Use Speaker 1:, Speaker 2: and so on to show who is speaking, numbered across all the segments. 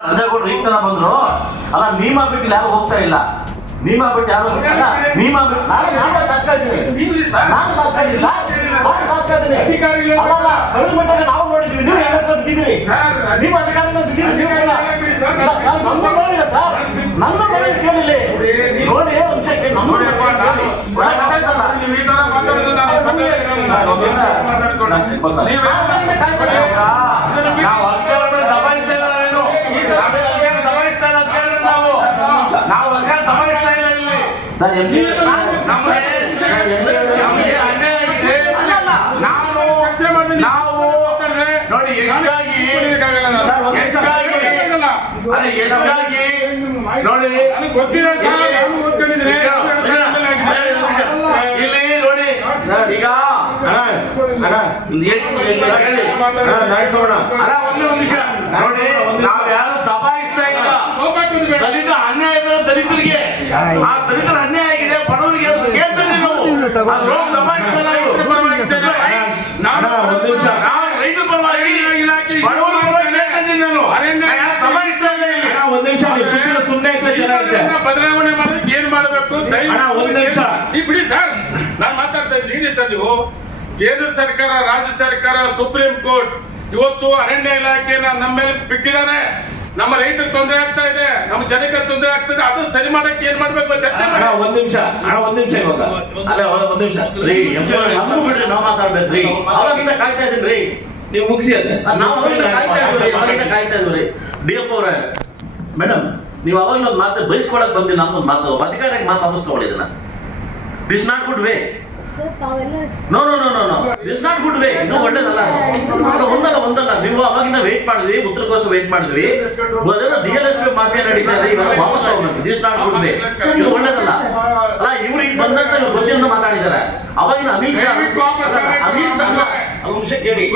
Speaker 1: ಈಗ ತನ ಬಂದ್ರು. ಅಲ್ಲ ನೀಮಾ ಬಿಟ್ಟು ಯಾರು ಹೋಗ್ತಾ ಇಲ್ಲ? ನೀಮಾ ಬಿಟ್ಟು ಯಾರು ನೀಮ ಬಿಟ್ಟು ನಾನು ನಾನು ಸಾಕ್ತಾ ಇದ್ದೀನಿ. ನಾನು ಸಾಕ್ತಾ ಇದ್ದೀನಿ. ಸರ್. ನಾನು ಸಾಕ್ತಾ ಇದ್ದೀನಿ. ಅಲ್ಲ ಅಲ್ಲ ಕಳೆದ ಮಟ್ಟಿಗೆ ನಾವು ನೋಡಿದ್ವಿ. ನೀವು ಎಲ್ಲ ನೀವು. ಇಲ್ಲ, ಸರ್. ನನ್ನ ನೋಡಿ ಕೇಳಿಲ್ಲ ನೋಡಿ ಒಂದು ಸೆಕೆಂಡ್ ನಮ್ಮ?
Speaker 2: ನೀವು ಈ ತರ ಮಾತಾಡೋದು ನಾನು
Speaker 1: ನಾವು ಅಧಿಕಾರಿಗಳು ದಬಾಯಿಸ್ತಾ ಇಲ್ಲ ನಾವೇನು ನಾವೇನು ಅಧಿಕಾರ ದಬಾಯಿಸ್ತಾ ಇಲ್ಲ ಅಧಿಕಾರಿಗಳು ನಾವು ನಾವು ಅಧಿಕಾರ ದಬಾಯಿಸ್ತಾ ಇಲ್ಲ ಇಲ್ಲಿ
Speaker 3: ಸರ್ ಎಂ ಪಿ
Speaker 1: ನಮಗೆ ಅನ್ಯಾಯ ಆಗಿದೆ ನಾನು ನಾವು ನೋಡಿ ಹೆಚ್ಚಾಗಿ ಹೆಚ್ಚಾಗಿ ನೋಡಿ.
Speaker 2: ಗೊತ್ತಿರೋ ಗೊತ್ತಿಲ್ಲ ಸರ್, ನಾನು ಓದ್ಕೊಂಡಿದ್ದೀನಿ.
Speaker 1: ಇಲ್ಲಿ ನೋಡಿ ಈಗ ಅಣ್ಣ ಒಂದು ನಿಮಿಷ ನೋಡಿ ನಾವು ಯಾರು ದಬಾಯಿಸ್ತಾ ಇಲ್ಲ. ದಲಿತ ಅನ್ಯಾಯ ದಲಿತರಿಗೆ ಆ ದಲಿತರ ಅನ್ಯಾಯ ಆಗಿದೆ ಬಡವರಿಗೆ ಅದು ನಾವು ರೈತರ ಪರವಾಗಿ ಬಡವರ ಪರವಾಗಿ ಕೇಳ್ತಿದ್ದೀನಿ ನಾನು ದಬಾಯಿಸ್ತಾ ಇಲ್ಲ
Speaker 3: ಒಂದ್ ನಿಮಿಷ. ಸುಮ್ಮನೆ
Speaker 2: ಬದಲಾವಣೆ ಮಾಡೋದಕ್ಕೆ ಏನ್ ಮಾಡಬೇಕು? ಬಿಡಿ ಸರ್. ನಾನು ಮಾತಾಡ್ತಾ ಇದ್ದೀನಿ. ಸರ್ ನೀವು. ಕೇಂದ್ರ ಸರ್ಕಾರ ರಾಜ್ಯ ಸರ್ಕಾರ ಸುಪ್ರೀಂ ಕೋರ್ಟ್ ಇವತ್ತು ಅರಣ್ಯ ಇಲಾಖೆಯನ್ನ ನಮ್ಮ ಮೇಲೆ ಬಿಟ್ಟಿದ್ದಾರೆ. ನಮ್ಮ ರೈತರಿಗೆ ತೊಂದರೆ ಆಗ್ತಾ ಇದೆ ನಮ್ಮ ಜನಕ್ಕೆ ತೊಂದರೆ ಆಗ್ತದೆ. ಅದು ಸರಿ ಮಾಡಕ್ಕೆ ಏನ್ ಮಾಡ್ಬೇಕು? ಚರ್ಚೆ
Speaker 3: ಒಂದ್ ನಿಮಿಷ ಅಣ್ಣ ಒಂದ್ ನಿಮಿಷ ಇವಾಗ. ಅಲ್ಲ ಒಂದ್ ನಿಮಿಷ.
Speaker 1: ರೀ ನಮಗೂ ಬಿಡ್ರಿ ನಾವ್ ಮಾತಾಡ್ಬೇಕ್ರಿ ಅವಾಗಿಂದ ಕಾಯ್ತಾ ಇದ್ರಿ ರೀ.
Speaker 3: ನೀವು ಮುಗಿಸಿ ಅದೇ
Speaker 1: ಕಾಯ್ತಾ ಡಿ ಎಫ್ ಅವರೇ ಮೇಡಮ್ ನೀವು ಅವಾಗ ಒಂದು ಮಾತು ಬಯಸ್ಕೊಳಕ್ ಬಂದಿ ನಮ್ದು ಮಾತು ಅಧಿಕಾರಿಗೆ ಮಾತು ಅನ್ನಿಸ್ಕೊಳ್ಳಿ ಇದನ್ನ. This not good way. No no no no no this not good way ಇದು ಒಳ್ಳೇದಲ್ಲ. ಒಂದಲ್ಲ ಒಂದಲ್ಲ. ನೀವು ಅವಾಗಿಂದ ವೇಟ್ ಮಾಡಿದ್ವಿ ಉತ್ತರಕ್ಕೋಸ್ಕರ ವೇಟ್ ಮಾಡಿದ್ವಿ. ಡಿ ಎಲ್ ಎಸ್ ಮಾಫಿಯಾ ನಡೀತಾ ಇದೆ ಇವಾಗ ವಾಪಸ್ ಹೋಗ್ಬೇಕು. ದಿಸ್ ನಾಟ್ ಗುಡ್ ವೇ ಇದು ಒಳ್ಳೇದಲ್ಲ. ಅಲ್ಲ ಇವ್ರು ಈಗ ಬಂದಂತ ಇವ್ರು ಬುದ್ಧಿಯಿಂದ ಮಾತಾಡಿದ್ದಾರೆ. ಅವಾಗಿನ ಅನಿಲ್ ಸರ್. ಅನಿಲ್ ಸರ್ ಕೇಳಿ.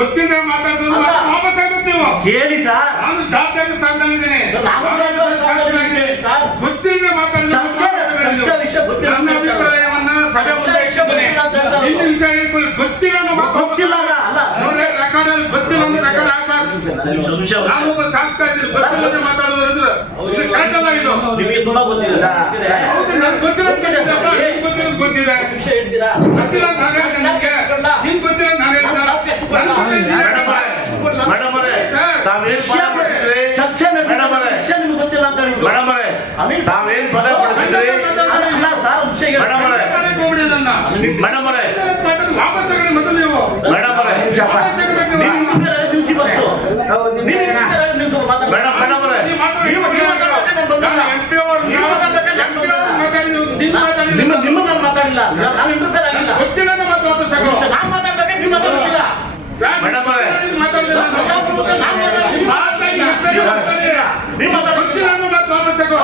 Speaker 1: ಕೇಳಿ ಸರ್.
Speaker 2: ನಾನು ಜವಾಬ್ದಾರಿ ಸ್ಥಾನದಲ್ಲಿದ್ದೇನೆ
Speaker 1: ಸರ್, ನಾನು ಜವಾಬ್ದಾರಿ ಸ್ಥಾನದಲ್ಲಿದ್ದೀನಿ, ಸರ್.
Speaker 2: ಗೊತ್ತಿದ್ರೆ ಮಾತಾಡೋದು
Speaker 1: ಚರ್ಚೆ- ಚರ್ಚೆ ವಿಷಯ ಗೊತ್ತಿಲ್ಲ.
Speaker 2: ನನ್ನ ಅಭಿಪ್ರಾಯವನ್ನ ಸಭೆ ಮುಂದೆ ಇಟ್ಟಿದ್ದೀನಿ ವಿಷಯ ಹೇಳ್ಕೊಳ್ಳಿ. ಗೊತ್ತಿಲ್ಲ ಅನ್ನೋ
Speaker 1: ಗೊತ್ತಿಲ್ಲ.
Speaker 2: ರೆಕಾರ್ಡ್ ಅಲ್ಲಿ ಗೊತ್ತಿಲ್ಲ ಅಂದ್ರೆ ರೆಕಾರ್ಡ್ ಆಗ್ಬಾರ್ದು ನಾನು ಒಬ್ಬ ಶಾಸಕ ಇದ್ದೀನಿ ಇದು ಕರೆಕ್ಟ್ ಅಲ್ಲ ಇದು
Speaker 1: ನಿಮಗೆ ತುಂಬಾ ಗೊತ್ತಿದೆ ಸರ್
Speaker 2: ಹೌದು ನಾನು ಗೊತ್ತಿಲ್ಲ ಅಂತ ಹೇಳಿದ್ದಪ್ಪ, ನಿಮ್ಗೆ ಗೊತ್ತಿರೋದು ಗೊತ್ತಿದೆ
Speaker 1: ನಿಮಿಷ ಹೇಳ್ತೀರಾ
Speaker 2: ಗೊತ್ತಿಲ್ಲ ಅಂತ ನಾನು ಹೇಳ್ತೇನೆ ನಿಮ್ಗೆ. ನಿಮ್ಗೆ ಗೊತ್ತಿಲ್ಲ ಅಂತ ನಾನು ಹೇಳ್ತೇನೆ.
Speaker 1: ಮೇಡಮ್ ಅವರೇ, ತಾವೇನ್ ಪದ ಪಡ್ತಿದ್ರಿ ಚರ್ಚೆ ಮೇಡಮ್ ಅವರೇ,
Speaker 4: ನಿಮ್ಗೆ ಗೊತ್ತಿಲ್ಲ ಅಂತ
Speaker 1: ಮೇಡಮ್ ಅವರೇ, ತಾವೇನ್ ಪದ ಮೇಡಮ್ ಅವರೇ,
Speaker 2: ಅದನ್ನ.
Speaker 1: ಮೇಡಮ್ ಅವರೇ,
Speaker 2: ಮಾತಾಡಿ ವಾಪಸ್ ತಗೊಳ್ಳಿ ಮೊದಲು ನೀವು.
Speaker 1: ಮೇಡಮ್ ಅವರೇ,
Speaker 2: ವಾಪಸ್ ತಗೊಳ್ಬೇಕು.
Speaker 1: ಮೇಡಮ್ ಮೇಡಮ್ ಅವರೇ. ನಿಮ್ಮ ನಿಮ್ಮ ನಾನು ಮಾತಾಡಿಲ್ಲ ಇಂಟರ್ಫೇರ್ ಆಗಿಲ್ಲ.
Speaker 2: ಗೊತ್ತಿಲ್ಲ ವಾಪಸ್.
Speaker 1: ನಾನು
Speaker 2: ಸರ್,
Speaker 1: ಮೇಡಮ್ ಅವರೇ.
Speaker 2: ಮಾತಾಡಿಲ್ಲ ನಾನು. ಗೊತ್ತಿಲ್ಲ ವಾಪಸ್ ತಗೋ.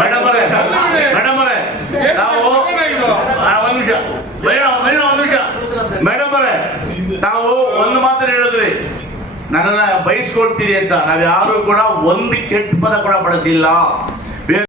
Speaker 1: ಮೇಡಮ್ ಅವರೇ. ಮೇಡಮ್ ಮೇಡಮ್ ಅವರೇ, ನಾವು ಒಂದು ಮಾತ್ರ ಹೇಳಿದ್ರಿ ನನ್ನನ್ನ ಬಯಸ್ಕೊಳ್ತೀರಿ ಅಂತ. ನಾವ್ ಯಾರು ಕೂಡ ಒಂದು ಕೆಟ್ಟ ಪದ ಕೂಡ ಬಳಸಿಲ್ಲ.